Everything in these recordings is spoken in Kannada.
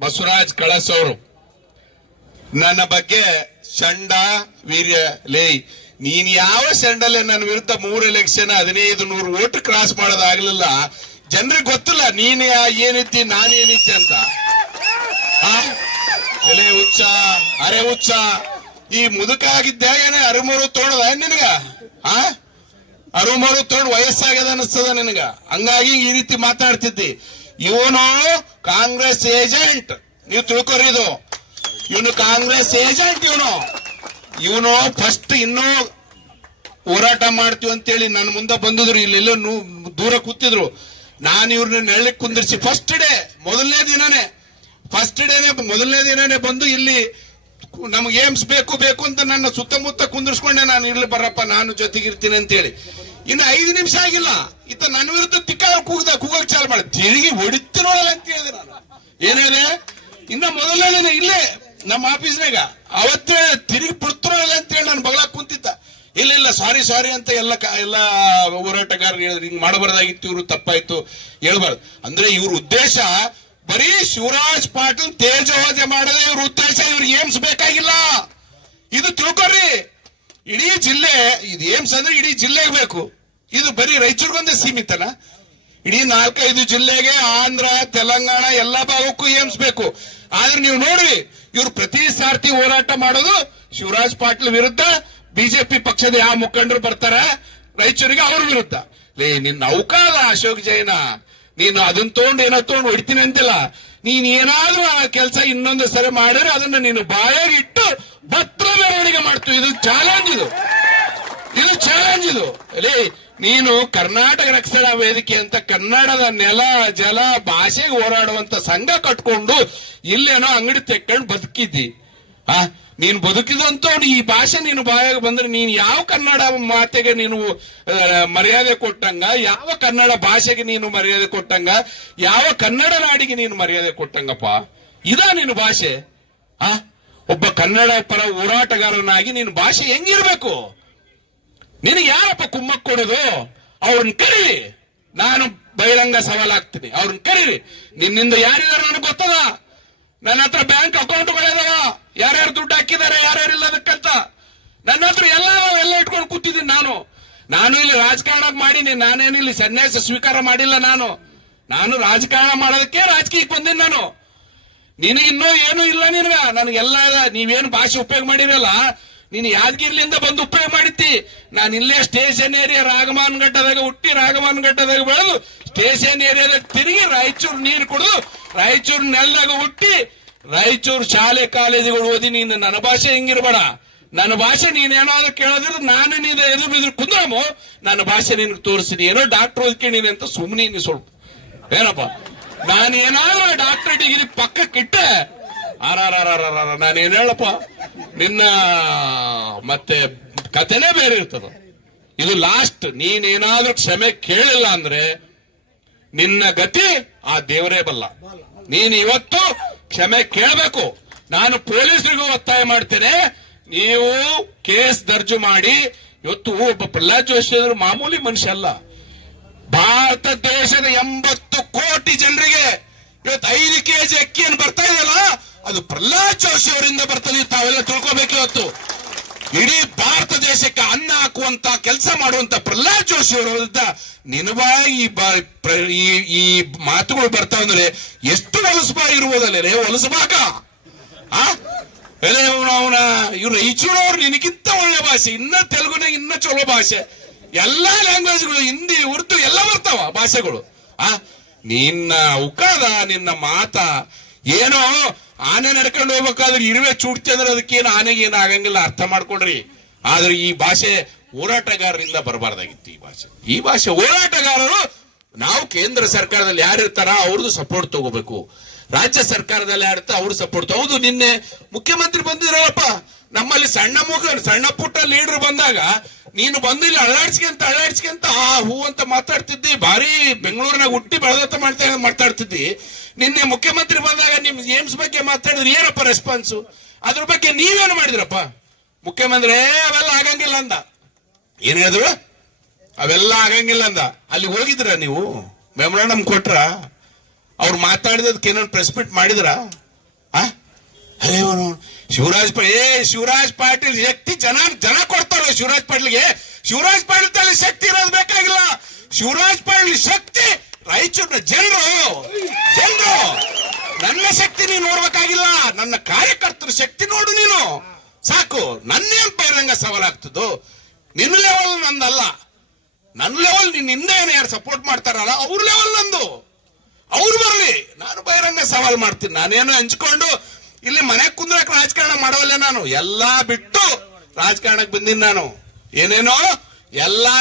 ಬಸವರಾಜ್ ಕಳಸ್ ಅವರು ನನ್ನ ಬಗ್ಗೆ ಚಂಡ ವೀರ್ಯ ಲೇ, ನೀನ್ ಯಾವ ಚಂಡಲ್ಲೇ ನನ್ನ ವಿರುದ್ಧ 3 ಎಲೆಕ್ಷನ್ 1500 ವೋಟ್ ಕ್ರಾಸ್ ಮಾಡೋದಾಗ್ಲಿಲ್ಲ. ಜನರಿಗೆ ಗೊತ್ತಿಲ್ಲ ನೀನ್ ಏನಿದ್ದಿ ನಾನೇನಿದ್ದೆ ಅಂತ. ಎಲೆ ಹುಚ್ಚ, ಅರೆ ಹುಚ್ಚ, ಈ ಮುದುಕ ಆಗಿದ್ದೆ ಏನೇ ಅರುಮರು ತೋಣದ ನಿನಗ? ಅರುಮರು ತೋಡ್ ವಯಸ್ಸಾಗ್ಯದ ಅನಿಸ್ತದ ನಿನಗ, ಹಂಗಾಗಿ ಈ ರೀತಿ ಮಾತಾಡ್ತಿದ್ದಿ. ಇವನು ಕಾಂಗ್ರೆಸ್ ಏಜೆಂಟ್, ನೀವು ತಿಳ್ಕೊರಿ. ಇವನು ಕಾಂಗ್ರೆಸ್ ಏಜೆಂಟ್. ಇವನು ಫಸ್ಟ್ ಇನ್ನೂ ಹೋರಾಟ ಮಾಡ್ತೀವಿ ಅಂತೇಳಿ ನನ್ನ ಮುಂದೆ ಬಂದಿದ್ರು. ಇಲ್ಲೆಲ್ಲೋ ದೂರ ಕೂತಿದ್ರು. ನಾನು ಇವ್ರನ್ನ ನೆರಳಿಗೆ ಕುಂದಿರ್ಸಿ ಮೊದಲನೇ ದಿನನೇ ಬಂದು ಇಲ್ಲಿ ನಮ್ಗೆ ಏಮ್ಸ್ ಬೇಕು ಅಂತ ನನ್ನ ಸುತ್ತಮುತ್ತ ಕುಂದಿರ್ಸ್ಕೊಂಡೆ. ನಾನು ಇರ್ಲಿ ಬರಪ್ಪ, ನಾನು ಜೊತೆಗಿರ್ತೀನಿ ಅಂತೇಳಿ. ಇನ್ನು 5 ನಿಮಿಷ ಆಗಿಲ್ಲ, ಇತ್ತ ನನ್ನ ವಿರುದ್ಧ ಕೂಗಕ್ ಚಾಲು ಮಾಡಿ ತಿರುಗಿ ಹೊಡಿತಿರೋಲ್ಲ ಅಂತ ಹೇಳಿದೆ. ನಾನು ಏನೇನೆ ಇನ್ನ ಮೊದಲನೇ ದಿನ ಇಲ್ಲೇ ನಮ್ಮ ಆಫೀಸ್ನಾಗ ಅವತ್ತೇ ತಿರುಗಿ ಬಿಡ್ತಿರೋಲ್ಲ ಅಂತ ಹೇಳಿ ನಾನು ಬಗಲಾಕ್ ಕುಂತಿದ್ದ. ಇಲ್ಲ ಸಾರಿ ಅಂತ ಎಲ್ಲ ಹೋರಾಟಗಾರರು ಹೇಳಿದ್ರು, ಹಿಂಗ್ ಮಾಡಬಾರ್ದಾಗಿತ್ತು, ಇವ್ರು ತಪ್ಪಾಯ್ತು ಹೇಳ್ಬಾರ್ದು. ಅಂದ್ರೆ ಇವ್ರ ಉದ್ದೇಶ ಬರೀ ಶಿವರಾಜ್ ಪಾಟೀಲ್ ತೇಜೋವಧೆ ಮಾಡದೆ ಇವ್ರ ಉದ್ದೇಶ. ಇವ್ರಿಗೆ ಏಮ್ಸ್ ಬೇಕಾಗಿಲ್ಲ, ಇದು ತಿಳ್ಕೊರಿ. ಇಡೀ ಜಿಲ್ಲೆ ಇದು ಏಮ್ಸ್ ಅಂದ್ರೆ ಇಡೀ ಜಿಲ್ಲೆಗೆ ಬೇಕು. ಇದು ಬರೀ ರಾಯಚೂರಿಗೊಂದೇ ಸೀಮಿತನ? ಇಡೀ 4-5 ಜಿಲ್ಲೆಗೆ, ಆಂಧ್ರ, ತೆಲಂಗಾಣ ಎಲ್ಲ ಭಾಗಕ್ಕೂ ಏಮ್ಸ್ ಬೇಕು. ಆದ್ರೆ ನೀವು ನೋಡ್ರಿ, ಇವ್ರು ಪ್ರತಿ ಸಾರ್ತಿ ಹೋರಾಟ ಮಾಡೋದು ಶಿವರಾಜ್ ಪಾಟೀಲ್ ವಿರುದ್ಧ. ಬಿಜೆಪಿ ಪಕ್ಷದ ಯಾವ ಮುಖಂಡರು ಬರ್ತಾರ ರಾಯಚೂರಿಗೆ, ಅವ್ರ ವಿರುದ್ಧ. ನಿನ್ನ ಅವಕಾಲ ಅಶೋಕ್ ಜೈನ, ನೀನು ಅದನ್ನ ತಗೊಂಡು ಏನೋ ತಗೊಂಡು ಹೊಡಿತೀನಿ ಅಂತಿಲ್ಲ. ನೀನ್ ಏನಾದ್ರೂ ಆ ಕೆಲಸ ಇನ್ನೊಂದು ಸರಿ ಮಾಡಿದ್ರೆ ಅದನ್ನ ನೀನು ಬಾಯಾಗಿ ಇಟ್ಟು ಭದ್ರ ಮೆರವಣಿಗೆ ಮಾಡ್ತೀವಿ. ಇದು ಚಾಲೆಂಜ್. ಇದು ನೀನು ಕರ್ನಾಟಕ ರಕ್ಷಣಾ ವೇದಿಕೆ ಅಂತ ಕನ್ನಡದ ನೆಲ ಜಲ ಭಾಷೆಗೆ ಹೋರಾಡುವಂತ ಸಂಘ ಕಟ್ಕೊಂಡು ಇಲ್ಲೇನೋ ಅಂಗಡಿ ತೆಕ್ಕೊಂಡು ಬದುಕಿದ್ದಿ. ನೀನು ಬದುಕಿದಂತ ಈ ಭಾಷೆ ನೀನು ಬಾಯಾಗ ಬಂದ್ರೆ ನೀನು ಯಾವ ಕನ್ನಡ ಮಾತೆಗೆ ನೀನು ಮರ್ಯಾದೆ ಕೊಟ್ಟಂಗ, ಯಾವ ಕನ್ನಡ ಭಾಷೆಗೆ ನೀನು ಮರ್ಯಾದೆ ಕೊಟ್ಟಂಗ, ಯಾವ ಕನ್ನಡ ನಾಡಿಗೆ ನೀನು ಮರ್ಯಾದೆ ಕೊಟ್ಟಂಗಪ್ಪ? ಇದಾ ನೀನು ಭಾಷೆ? ಒಬ್ಬ ಕನ್ನಡ ಪರ ಹೋರಾಟಗಾರನಾಗಿ ನೀನು ಭಾಷೆ ಹೆಂಗಿರ್ಬೇಕು? ನಿನಗೆ ಯಾರಪ್ಪ ಕುಮ್ಮಕ್ ಕೊಡೋದು? ಅವ್ರನ್ನ ಕರೀರಿ, ನಾನು ಬಹಿರಂಗ ಸವಾಲಾಗ್ತೀನಿ. ಅವ್ರನ್ನ ಕರೀರಿ. ನಿನ್ನಿಂದ ಯಾರಿದಾರ ನನಗೆ ಗೊತ್ತದ. ನನ್ನ ಹತ್ರ ಬ್ಯಾಂಕ್ ಅಕೌಂಟ್ಗಳಿದಾವ, ಯಾರ್ಯಾರು ದುಡ್ಡು ಹಾಕಿದ್ದಾರೆ, ಯಾರ್ಯಾರು ಇಲ್ಲ ಅದಕ್ಕಂತ. ನನ್ನ ಹತ್ರ ಎಲ್ಲ ಇಟ್ಕೊಂಡು ಕೂತಿದ್ದೀನಿ. ನಾನು ಇಲ್ಲಿ ರಾಜಕಾರಣ ಮಾಡೀನಿ. ನಾನೇನು ಇಲ್ಲಿ ಸನ್ಯಾಸ ಸ್ವೀಕಾರ ಮಾಡಿಲ್ಲ. ನಾನು ರಾಜಕಾರಣ ಮಾಡೋದಕ್ಕೆ ರಾಜಕೀಯಕ್ಕೆ ಬಂದೀನಿ. ನಿನಗೆ ಇನ್ನೂ ಏನೂ ಇಲ್ಲ. ನನಗೆಲ್ಲ ನೀವೇನು ಭಾಷೆ ಉಪಯೋಗ ಮಾಡಿರಲ್ಲ, ನೀನು ಯಾದಗಿರಿಲಿಂದ ಬಂದು ಉಪಯೋಗ ಮಾಡಿದ್ದಿ. ನಾನು ಇಲ್ಲೇ ಸ್ಟೇಷನ್ ಏರಿಯಾ ರಾಗಮಾನ್ ಘಟ್ಟದಾಗ ಹುಟ್ಟಿ, ರಾಗಮಾನ್ ಘಟ್ಟದಾಗ ಬೆಳೆದು, ಸ್ಟೇಷನ್ ಏರಿಯಾದಾಗ ತಿರುಗಿ, ರಾಯಚೂರು ನೀರು ಕುಡಿದು, ರಾಯಚೂರು ನೆಲದಾಗ ಹುಟ್ಟಿ, ರಾಯಚೂರು ಶಾಲೆ ಕಾಲೇಜುಗಳು ಓದಿ. ನೀನು ನನ್ನ ಭಾಷೆ ಹೆಂಗಿರ್ಬೇಡ. ನನ್ನ ಭಾಷೆ ನೀನೇನಾದ್ರೂ ಕೇಳಿದ್ರೆ ನಾನು ನೀನು ಎದುರು ಕುಂದ್ರಮು ನನ್ನ ಭಾಷೆ ನಿನ್ಗೆ ತೋರಿಸ್ತೀನಿ. ಏನೋ ಡಾಕ್ಟರ್ ಓದ್ಕೊಂಡಿನಿ ಅಂತ ಸುಮ್ಮನೆ ನೀನು ಸ್ವಲ್ಪ ಏನಪ್ಪ. ನಾನು ಏನಾದ್ರೂ ಡಾಕ್ಟರ್ ಡಿಗ್ರಿ ಪಕ್ಕಕ್ಕಿಟ್ಟೆ ನಾನೇನ್ ಹೇಳಪ್ಪ, ನಿನ್ನ ಮತ್ತೆ ಕಥೆನೇ ಬೇರೆ ಇರ್ತದ. ಇದು ಲಾಸ್ಟ್. ನೀನೇನಾದ್ರೂ ಕ್ಷಮೆ ಕೇಳಿಲ್ಲ ಅಂದ್ರೆ ನಿನ್ನ ಗತಿ ಆ ದೇವರೇ ಬಲ್ಲ. ನೀನು ಇವತ್ತು ಕ್ಷಮೆ ಕೇಳಬೇಕು. ನಾನು ಪೊಲೀಸರಿಗೂ ಒತ್ತಾಯ ಮಾಡ್ತೇನೆ, ನೀವು ಕೇಸ್ ದರ್ಜು ಮಾಡಿ. ಇವತ್ತು ಒಬ್ಬ ಪ್ರಹ್ಲಾದ್ ಜೋಶಿ ಅವರು ಮಾಮೂಲಿ ಮನುಷ್ಯ ಅಲ್ಲ. ಭಾರತ ದೇಶದ 80 ಕೋಟಿ ಜನರಿಗೆ ಇವತ್ತು 5 ಕೆಜಿ ಅಕ್ಕಿಯನ್ನು ಬರ್ತಾ ಇದೆಯಲ್ಲ, ಅದು ಪ್ರಹ್ಲಾದ್ ಜೋಶಿ ಅವರಿಂದ ಬರ್ತದೆ. ತಾವೆಲ್ಲ ತಿಳ್ಕೋಬೇಕು. ಇವತ್ತು ಇಡೀ ಭಾರತ ದೇಶಕ್ಕೆ ಅನ್ನ ಹಾಕುವಂತ ಕೆಲಸ ಮಾಡುವಂತ ಪ್ರಹ್ಲಾದ್ ಜೋಶಿ ಅವರ ವಿರುದ್ಧ ಈ ಮಾತುಗಳು ಬರ್ತಾವ ಅಂದ್ರೆ ಎಷ್ಟು ಹೊಲಸಬಾಗಿರ್ಬೋದಲ್ಲೇ? ಹೊಲಸಬಾಕ ಅವನ ಇವ್ರು ಈಚೂರವ್ರು ನಿನಗಿಂತ ಒಳ್ಳೆ ಭಾಷೆ, ಇನ್ನ ತೆಲುಗುನಾಗ ಇನ್ನ ಚಲೋ ಭಾಷೆ, ಎಲ್ಲಾ ಲ್ಯಾಂಗ್ವೇಜ್ಗಳು, ಹಿಂದಿ, ಉರ್ದು ಎಲ್ಲ ಬರ್ತಾವ ಭಾಷೆಗಳು. ನಿನ್ನ ಉಕಾದ, ನಿನ್ನ ಮಾತ ಏನೋ ಆನೆ ನಡ್ಕೊಂಡು ಹೋಗ್ಬೇಕಾದ್ರೆ ಇರುವೆ ಚೂಡ್ತಿ ಅಂದ್ರೆ ಅದಕ್ಕೇನು ಆನೆಗೆ ಏನು ಆಗಂಗಿಲ್ಲ. ಅರ್ಥ ಮಾಡ್ಕೊಡ್ರಿ. ಆದ್ರೆ ಈ ಭಾಷೆ ಹೋರಾಟಗಾರರಿಂದ ಬರಬಾರ್ದಾಗಿತ್ತು. ಈ ಭಾಷೆ ಹೋರಾಟಗಾರರು, ನಾವು ಕೇಂದ್ರ ಸರ್ಕಾರದಲ್ಲಿ ಯಾರಿರ್ತಾರ ಅವ್ರದ್ದು ಸಪೋರ್ಟ್ ತಗೋಬೇಕು. ರಾಜ್ಯ ಸರ್ಕಾರದಲ್ಲಿ ಯಾರಿರ್ತಾರ ಅವ್ರ ಸಪೋರ್ಟ್. ಹೌದು, ನಿನ್ನೆ ಮುಖ್ಯಮಂತ್ರಿ ಬಂದಿರಲ್ಲಪ್ಪ. ನಮ್ಮಲ್ಲಿ ಸಣ್ಣ ಪುಟ್ಟ ಲೀಡರ್ ಬಂದಾಗ ನೀನು ಬಂದು ಇಲ್ಲಿ ಅಳ್ಳಾಡ್ಸ್ಕೊಂತ ಹೂ ಅಂತ ಮಾತಾಡ್ತಿದ್ದಿ. ಭಾರಿ ಬೆಂಗಳೂರಿನಾಗ ಹುಟ್ಟಿ ಬೆಳೆದತ್ತ ಮಾತಾಡ್ತಿದ್ದಿ. ನಿನ್ನೆ ಮುಖ್ಯಮಂತ್ರಿ ಬಂದಾಗ ನಿಮ್ ಏಮ್ಸ್ ಬಗ್ಗೆ ಮಾತಾಡಿದ್ರೆ ಏನಪ್ಪ ರೆಸ್ಪಾನ್ಸು? ಅದ್ರ ಬಗ್ಗೆ ನೀವೇನು ಮಾಡಿದ್ರಪ್ಪ? ಮುಖ್ಯಮಂತ್ರಿ ಅವೆಲ್ಲ ಆಗಂಗಿಲ್ಲ ಅಂದ. ಏನ್ ಹೇಳಿದ್ರು? ಅವೆಲ್ಲ ಆಗಂಗಿಲ್ಲ ಅಂದ. ಅಲ್ಲಿ ಹೋಗಿದ್ರ ನೀವು? ಮೆಮೊರಾಂಡಮ್ ಕೊಟ್ರ? ಅವ್ರು ಮಾತಾಡಿದಕ್ಕೆ ಏನಾದ್ರು ಪ್ರೆಸ್ ಮೀಟ್ ಮಾಡಿದ್ರ? ಅರೇ ಶಿವರಾಜ್ ಪಾಟೀಲ್ ಶಕ್ತಿ ಜನ ಕೊಡ್ತಾರೆ ಶಿವರಾಜ್ ಪಾಟೀಲ್ಗೆ. ಶಿವರಾಜ್ ಪಾಟೀಲ್ ತಲೆ ಶಕ್ತಿ ಇರೋದು ಬೇಕಾಗಿಲ್ಲ. ಶಿವರಾಜ್ ಪಾಟೀಲ್ ಶಕ್ತಿ ರಾಯಚೂರಿನ ಜನರು. ನನ್ನ ಶಕ್ತಿ ನೀನು ನೋಡ್ಬೇಕಾಗಿಲ್ಲ, ನನ್ನ ಕಾರ್ಯಕರ್ತರ ಶಕ್ತಿ ನೋಡು ನೀನು ಸಾಕು. ನನ್ನೇನ್ ಬಹಿರಂಗ ಸವಾಲಾಗ್ತದೋ? ನಿನ್ನ ಲೆವೆಲ್ ನಂದಲ್ಲ. ನನ್ನ ಲೆವೆಲ್ ನಿನ್ನ ಏನು ಯಾರು ಸಪೋರ್ಟ್ ಮಾಡ್ತಾರಲ್ಲ ಅವ್ರ ಲೆವೆಲ್ ನಂದು. ಅವ್ರು ಬರ್ಲಿ, ನಾನು ಬಹಿರಂಗ ಸವಾಲ್ ಮಾಡ್ತೀನಿ. ನಾನೇನು ಹಂಚ್ಕೊಂಡು ಇಲ್ಲಿ ಮನೆ ಕುಂದ್ರಕ್ ರಾಜಕಾರಣ ಮಾಡೋಲ್ಲ. ನಾನು ಎಲ್ಲಾ ಬಿಟ್ಟು ರಾಜಕಾರಣಕ್ಕೆ ಬಂದಿನಿ. ನಾನು ಏನೇನೋ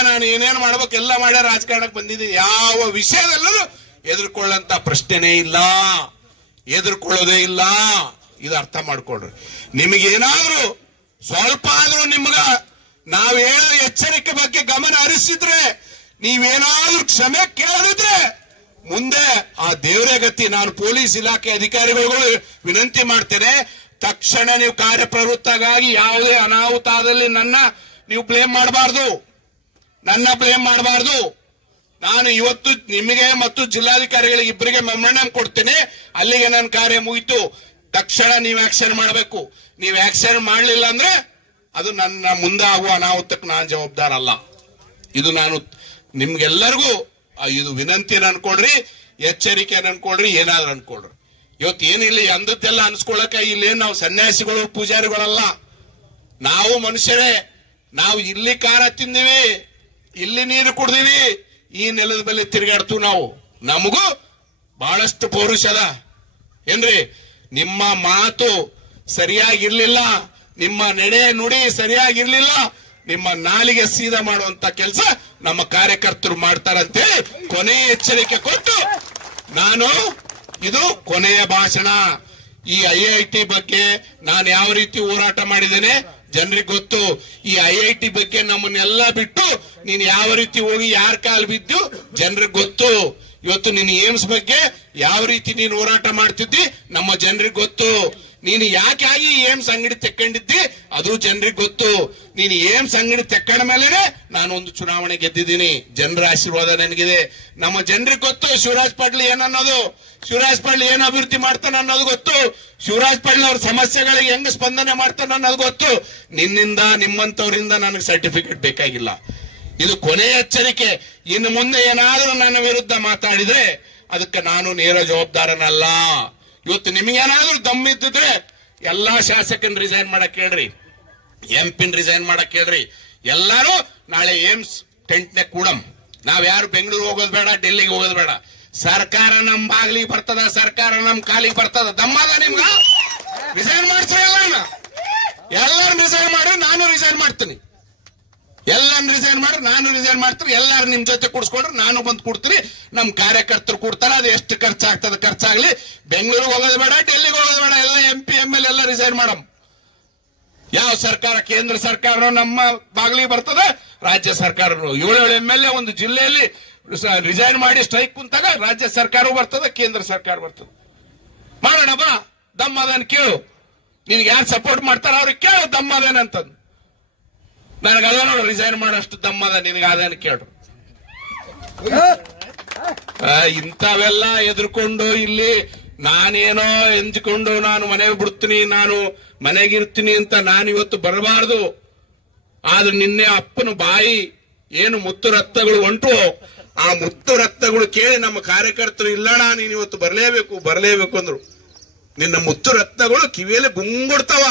ನಾನು ಏನೇನು ಮಾಡ್ಬೇಕು ಎಲ್ಲ ಮಾಡ್ಯ ರಾಜಕಾರಣಕ್ಕೆ ಬಂದಿದ್ದೀನಿ. ಯಾವ ವಿಷಯದಲ್ಲೂ ಎದುರ್ಕೊಳ್ಳಂತ ಪ್ರಶ್ನೆನೇ ಇಲ್ಲ, ಎದುರ್ಕೊಳ್ಳೋದೇ ಇಲ್ಲ. ಇದು ಅರ್ಥ ಮಾಡ್ಕೊಳ್ರಿ. ನಿಮಗೇನಾದ್ರೂ ಸ್ವಲ್ಪ ಆದ್ರೂ ನಿಮ್ಗ ನಾವ್ ಹೇಳೋ ಎಚ್ಚರಿಕೆ ಬಗ್ಗೆ ಗಮನ ಹರಿಸಿದ್ರೆ, ನೀವೇನಾದ್ರೂ ಕ್ಷಮೆ ಕೇಳದಿದ್ರೆ ಮುಂದೆ ಆ ದೇವರೇ ಗತಿ. ನಾನು ಪೊಲೀಸ್ ಇಲಾಖೆ ಅಧಿಕಾರಿಗಳು ವಿನಂತಿ ಮಾಡ್ತೇನೆ, ತಕ್ಷಣ ನೀವು ಕಾರ್ಯಪ್ರವೃತ್ತಗಾಗಿ ಯಾವುದೇ ಅನಾಹುತ ಆದಲ್ಲಿ ನೀವು ಬ್ಲೇಮ್ ಮಾಡಬಾರ್ದು, ನನ್ನ ಬ್ಲೇಮ್ ಮಾಡಬಾರ್ದು. ನಾನು ಇವತ್ತು ನಿಮಗೆ ಮತ್ತು ಜಿಲ್ಲಾಧಿಕಾರಿಗಳಿಗೆ ಇಬ್ಬರಿಗೆ ಮೆಮೊರಾಂಡಮ್ ಕೊಡ್ತೇನೆ. ಅಲ್ಲಿಗೆ ನನ್ನ ಕಾರ್ಯ ಮುಗಿತು. ತಕ್ಷಣ ನೀವು ಆಕ್ಷನ್ ಮಾಡಬೇಕು. ನೀವು ಆಕ್ಷನ್ ಮಾಡಲಿಲ್ಲ ಅಂದ್ರೆ ಅದು ನನ್ನ ಮುಂದೆ ಆಗುವ ಅನಾಹುತಕ್ಕೆ ನಾನು ಜವಾಬ್ದಾರ ಅಲ್ಲ. ಇದು ನಾನು ನಿಮ್ಗೆಲ್ಲರಿಗೂ ಇದು ವಿನಂತಿ ಅನ್ಕೊಳ್ರಿ, ಎಚ್ಚರಿಕೆ ಅನ್ಕೊಳ್ರಿ, ಏನಾದ್ರೂ ಅನ್ಕೊಳ್ರಿ. ಇವತ್ತು ಏನಿಲ್ಲ ಅಂದದ್ದೆಲ್ಲ ಅನ್ಸ್ಕೊಳಕ ಇಲ್ಲೇನ್ ನಾವು ಸನ್ಯಾಸಿಗಳು ಪೂಜಾರಿಗಳಲ್ಲ. ನಾವು ಮನುಷ್ಯರೇ. ನಾವು ಇಲ್ಲಿ ಖಾರ ತಿಂದಿವಿ, ಇಲ್ಲಿ ನೀರು ಕುಡ್ದಿವಿ, ಈ ನೆಲದ ಮೇಲೆ ತಿರುಗಾಡ್ತೀವಿ ನಾವು. ನಮಗೂ ಬಹಳಷ್ಟು ಪೌರುಷದ ಏನ್ರಿ. ನಿಮ್ಮ ಮಾತು ಸರಿಯಾಗಿರ್ಲಿಲ್ಲ, ನಿಮ್ಮ ನಡೆ ನುಡಿ ಸರಿಯಾಗಿರ್ಲಿಲ್ಲ, ನಿಮ್ಮ ನಾಲಿಗೆ ಸೀದಾ ಮಾಡುವಂತ ಕೆಲಸ ನಮ್ಮ ಕಾರ್ಯಕರ್ತರು ಮಾಡ್ತಾರಂತೇಳಿ ಕೊನೆಯ ಎಚ್ಚರಿಕೆ ಕೊಟ್ಟು ನಾನು ಇದು ಕೊನೆಯ ಭಾಷಣ. ಈ IIT ಬಗ್ಗೆ ನಾನು ಯಾವ ರೀತಿ ಹೋರಾಟ ಮಾಡಿದ್ದೇನೆ ಜನರಿಗೆ ಗೊತ್ತು. ಈ IIT ಬಗ್ಗೆ ನಮ್ಮನ್ನೆಲ್ಲ ಬಿಟ್ಟು ನೀನು ಯಾವ ರೀತಿ ಹೋಗಿ ಯಾರ ಕಾಲ್ ಬಿದ್ದು ಜನರಿಗೆ ಗೊತ್ತು. ಇವತ್ತು ನೀನು ಏಮ್ಸ್ ಬಗ್ಗೆ ಯಾವ ರೀತಿ ನೀನು ಹೋರಾಟ ಮಾಡ್ತಿದ್ದಿ ನಮ್ಮ ಜನರಿಗೆ ಗೊತ್ತು. ನೀನು ಯಾಕೆ ಆಗಿ ಏಮ್ಸ್ ಅಂಗಡಿ ತೆಕ್ಕೊಂಡಿದ್ದಿ ಅದು ಜನರಿಗೆ ಗೊತ್ತು. ನೀನು ಏಮ್ಸ್ ಅಂಗಡಿ ತೆಕ್ಕೊಂಡ ಮೇಲೆನೆ ನಾನು ಒಂದು ಚುನಾವಣೆ ಗೆದ್ದಿದ್ದೀನಿ. ಜನರ ಆಶೀರ್ವಾದ ನನಗಿದೆ. ನಮ್ಮ ಜನರಿಗೆ ಗೊತ್ತು ಶಿವರಾಜ್ ಪಾಟೀಲ್ ಏನನ್ನೋದು, ಶಿವರಾಜ್ ಪಾಟೀಲ್ ಏನು ಅಭಿವೃದ್ಧಿ ಮಾಡ್ತಾನೆ ಅನ್ನೋದು ಗೊತ್ತು. ಶಿವರಾಜ್ ಪಾಟೀಲ್ ಅವ್ರ ಸಮಸ್ಯೆಗಳಿಗೆ ಹೆಂಗ್ ಸ್ಪಂದನೆ ಮಾಡ್ತಾನೆ ಅನ್ನೋದು ಗೊತ್ತು. ನಿನ್ನಿಂದ ನಿಮ್ಮಂತವರಿಂದ ನನಗೆ ಸರ್ಟಿಫಿಕೇಟ್ ಬೇಕಾಗಿಲ್ಲ. ಇದು ಕೊನೆಯ ಎಚ್ಚರಿಕೆ. ಇನ್ನು ಮುಂದೆ ಏನಾದರೂ ನನ್ನ ವಿರುದ್ಧ ಮಾತಾಡಿದ್ರೆ ಅದಕ್ಕೆ ನಾನು ನೇರ ಜವಾಬ್ದಾರನಲ್ಲ. ಇವತ್ತು ನಿಮಗೇನಾದ್ರೂ ದಮ್ಮಿದ್ದಿದ್ರೆ ಎಲ್ಲಾ ಶಾಸಕನ್ ರಿಸೈನ್ ಮಾಡಕ್ ಹೇಳ್ರಿ, MP ರಿಸೈನ್ ಮಾಡಕ್ ಹೇಳ್ರಿ. ಎಲ್ಲಾರು ನಾಳೆ ಏಮ್ಸ್ ಟೆಂಟ್ನೆ ಕೂಡಂ. ನಾವ್ ಯಾರು ಬೆಂಗಳೂರು ಹೋಗೋದು ಬೇಡ, ಡೆಲ್ಲಿಗೆ ಹೋಗೋದು ಬೇಡ. ಸರ್ಕಾರ ನಮ್ ಬಾಗ್ಲಿಗೆ ಬರ್ತದ, ಸರ್ಕಾರ ನಮ್ ಕಾಲಿಗೆ ಬರ್ತದ. ದಮ್ಮದ ನಿಮ್ಗ ರಿಸೈನ್ ಮಾಡ್ತಾರೆ. ಎಲ್ಲಾರು ರಿಸೈನ್ ಮಾಡಿ ನಾನು ರಿಸೈನ್ ಮಾಡ್ತೀನಿ. ಎಲ್ಲಾರು ರಿಸೈನ್ ಮಾಡಿ ನಾನು ರಿಸೈನ್ ಮಾಡ್ತೀನಿ. ಎಲ್ಲಾರು ನಿಮ್ ಜೊತೆ ಕೂಡ್ಸ್ಕೊಂಡ್ರೆ ನಾನು ಬಂದು ಕೊಡ್ತೀನಿ, ನಮ್ ಕಾರ್ಯಕರ್ತರು ಕೊಡ್ತಾರೆ. ಅದು ಎಷ್ಟು ಖರ್ಚಾಗ್ತದೆ ಖರ್ಚಾಗ್ಲಿ. ಬೆಂಗಳೂರಿಗೆ ಹೋಗೋದು ಬೇಡ, ಡೆಲ್ಲಿಗೆ ಹೋಗೋದು ಬೇಡ. ಎಲ್ಲ MP ML ಎಲ್ಲ ರಿಸೈನ್ ಮಾಡಮ್. ಯಾವ ಸರ್ಕಾರ, ಕೇಂದ್ರ ಸರ್ಕಾರ ನಮ್ಮ ಬಾಗಿಲಿಗೆ ಬರ್ತದೆ, ರಾಜ್ಯ ಸರ್ಕಾರ 7 MLA ಒಂದು ಜಿಲ್ಲೆಯಲ್ಲಿ ರಿಸೈನ್ ಮಾಡಿ ಸ್ಟ್ರೈಕ್ ಕುಂತಾಗ ರಾಜ್ಯ ಸರ್ಕಾರ ಬರ್ತದೆ, ಕೇಂದ್ರ ಸರ್ಕಾರ ಬರ್ತದೆ. ಮಾಡೋಣ ಬಾ, ದಮ್ಮದೇನ್ ಕೇಳು. ನಿನ್ಗೆ ಯಾರು ಸಪೋರ್ಟ್ ಮಾಡ್ತಾರ ಅವ್ರಿಗೆ ಕೇಳು ದಮ್ಮದೇನಂತಂದು. ನನಗಲ್ಲ ನೋಡು ರಿಸೈನ್ ಮಾಡೋಷ್ಟು ದಮ್ಮದ ನಿನಗಾದೇನು ಕೇಳು. ಇಂಥವೆಲ್ಲ ಎದುರ್ಕೊಂಡು ಇಲ್ಲಿ ನಾನೇನೋ ಎಂಜಿಕೊಂಡು ನಾನು ಮನೆಗೆ ಬಿಡ್ತೀನಿ, ನಾನು ಮನೆಗಿರ್ತೀನಿ ಅಂತ ನಾನು ಇವತ್ತು ಬರಬಾರ್ದು. ಆದ್ರೆ ನಿನ್ನೆ ಅಪ್ಪನ ಬಾಯಿ ಏನು ಮುತ್ತು ರಕ್ತಗಳು ಹೊಂಟು, ಆ ಮುತ್ತು ರಕ್ತಗಳು ಕೇಳಿ ನಮ್ಮ ಕಾರ್ಯಕರ್ತರು ಇಲ್ಲಣ್ಣ ನೀನು ಇವತ್ತು ಬರಲೇಬೇಕು ಅಂದ್ರು. ನಿನ್ನ ಮುತ್ತು ರಕ್ತಗಳು ಕಿವಿಯಲ್ಲಿ ಗುಂಗುಡ್ತಾವ.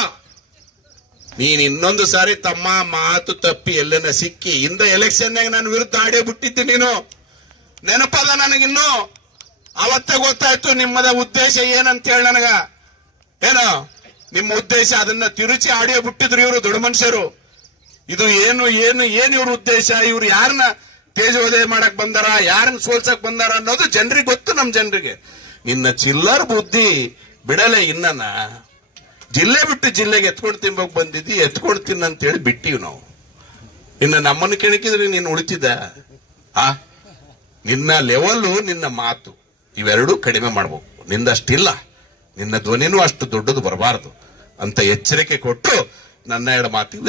ನೀನ್ ಇನ್ನೊಂದು ಸಾರಿ ತಮ್ಮ ಮಾತು ತಪ್ಪಿ ಎಲ್ಲನ ಸಿಕ್ಕಿ ಇಂದ ಎಲೆಕ್ಷನ್ನಾಗ ನಾನು ವಿರುದ್ಧ ಆಡೇ ಬಿಟ್ಟಿದ್ದೆ. ನೀನು ನೆನಪದ ನನಗಿನ್ನು. ಅವತ್ತೇ ಗೊತ್ತಾಯ್ತು ನಿಮ್ಮದ ಉದ್ದೇಶ ಏನಂತ ಹೇಳಿ ನನಗ. ಏನೋ ನಿಮ್ಮ ಉದ್ದೇಶ, ಅದನ್ನ ತಿರುಚಿ ಆಡಿಯೋ ಬಿಟ್ಟಿದ್ರು ಇವರು ದೊಡ್ಡ ಮನುಷ್ಯರು. ಇದು ಏನು ಇವ್ರ ಉದ್ದೇಶ, ಇವ್ರು ಯಾರನ್ನ ತೇಜೋದಯ ಮಾಡಕ್ ಬಂದಾರ, ಯಾರನ್ನ ಸೋಲ್ಸಕ್ ಬಂದಾರ ಅನ್ನೋದು ಜನರಿಗೆ ಗೊತ್ತು. ನಮ್ ಜನರಿಗೆ ನಿನ್ನ ಚಿಲ್ಲರ್ ಬುದ್ಧಿ ಬಿಡಲೆ. ಇನ್ನನ ಜಿಲ್ಲೆ ಬಿಟ್ಟು ಜಿಲ್ಲೆಗೆ ಎತ್ಕೊಂಡು ತಿಂಬಕ್ ಬಂದಿದ್ದಿ, ಎತ್ಕೊಂಡು ತಿನ್ನಂತ ಹೇಳಿ ಬಿಟ್ಟಿವ್ ನಾವು. ಇನ್ನ ನಮ್ಮನ್ನು ಕೆಣಕಿದ್ರೆ ನೀನು ಉಳಿತಿದ್ದ? ನಿನ್ನ ಲೆವೆಲ್ಲು, ನಿನ್ನ ಮಾತು ಇವೆರಡೂ ಕಡಿಮೆ ಮಾಡ್ಬೇಕು. ನಿಂದಷ್ಟಿಲ್ಲ, ನಿನ್ನ ಧ್ವನಿನೂ ಅಷ್ಟು ದೊಡ್ಡದು ಬರಬಾರದು ಅಂತ ಎಚ್ಚರಿಕೆ ಕೊಟ್ಟು ನನ್ನ 2 ಮಾತಿಗೆ